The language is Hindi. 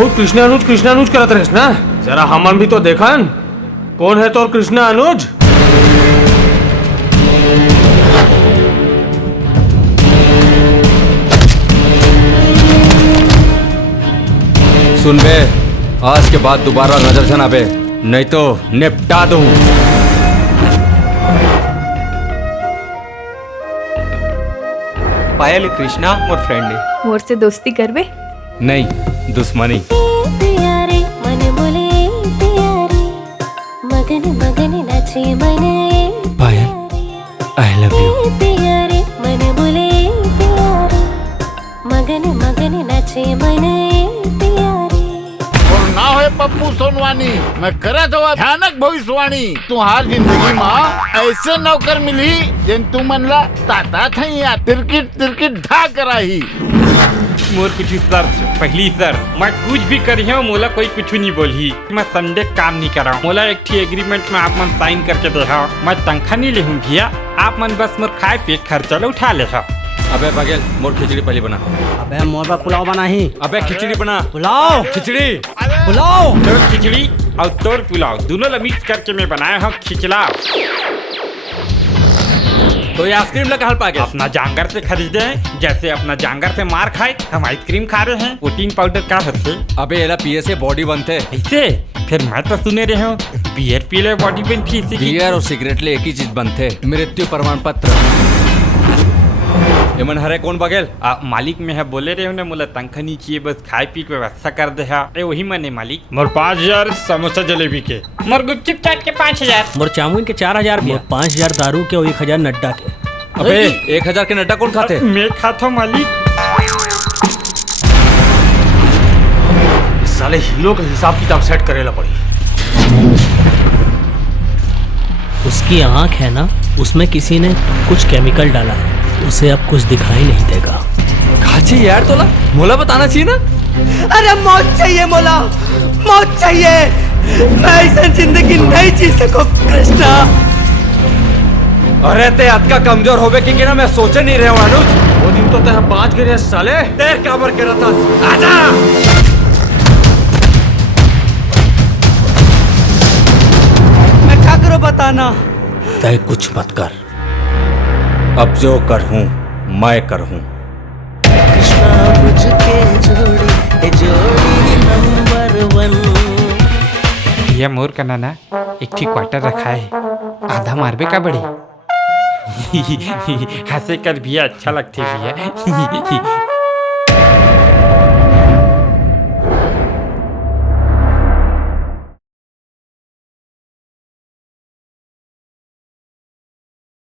बहुत कृष्णा अनुज करत रहे ना। जरा हमन भी तो देखन कौन है तो कृष्णा अनुज। सुन बे, आज के बाद दोबारा नजर से ना बे, नहीं तो निपटा दूं। पायल कृष्णा मोर फ्रेंड है। मोर से दोस्ती करबे? नहीं, दुश्मनी। पायल, आई लव यू। और ना होए पप्पू सोनवानी, मैं करत हवा भयानक भविष्यवाणी। तुम्हार जिंदगी में ऐसे नौकर मिली जिन तू मन ला ताता थई या तिरकिट तिरकिट धा कराही। मोर कुछ सर पहली सर मैं कुछ भी करी हूँ, मोला कोई कुछ नहीं बोली। मैं संडे काम नहीं कर रहा हूँ। मोला एक एग्रीमेंट में आप मन साइन करके दे हो। मैं तनख्वाह नहीं ले हूँ भैया, आप मन बस मोर खाए पे खर्चा लो उठा ले हो। अबे बगेल, मोर खिचड़ी पहले बना। अबे मोर पर पुलाव बना ही। अबे खिचड़ी बना। पुलाव, खिचड़ी, पुलाव। तोर खिचड़ी और तोर पुलाव दोनों ला मिक्स करके मैं बनाया हूँ खिचड़ा। तो ये आइसक्रीम लगा हल पागे। अपना जांगर से खरीदे हैं, जैसे अपना जांगर से मार खाए हम आइसक्रीम खा रहे हैं। प्रोटीन पाउडर क्या होते? अबे एला पिए से बॉडी बनते। ऐसे फिर मैं तो सुने रहे हूँ बियर पी ले बॉडी बनती है। बियर और सिगरेट ले एक ही चीज बनते, मृत्यु प्रमाण पत्र। एमन हरे कौन बगेल? मालिक में है बोले रहे हो मोला तनख्वाह नहीं चाहिए, बस खाए पी के व्यवस्था कर दे है। वही मने मालिक। मोर 5000 समोसा जलेबी के, मोर गुपचुप चाट के 5000, मोर चाउमीन के 4000 भी, 5000 दारू के और 1000 नड्डा के। अबे 1000 के नड्डा कौन खाते? मैं खाता हूँ मालिक। इस साले हीरो का हिसाब किताब सेट करेला पड़ी। उसकी आंख है ना, उसमें किसी ने कुछ केमिकल डाला है, उसे अब कुछ दिखाई नहीं देगा। खाची यार तोला मोला बताना चाहिए ना। अरे मौत चाहिए मोला, मौत चाहिए। मैं ऐसा जिंदगी नहीं जी सकूं कृष्णा। अरे ते हद का कमजोर होवे कि ना मैं सोचे नहीं रहे हूँ अनुज। वो दिन तो ते 5 गिरे साले। तेर काबर करा था। आजा। मैं क्या करूं बताना। तय कुछ मत कर, अब जो कर हूँ मैं कर हूँ। कृष्णा मुझके जोड़ी नंबर 1। ये मोर का नाना एक ठीक क्वार्टर रखा है, आधा मारबे का बड़ी। हंसे कर भी अच्छा लगते भी है।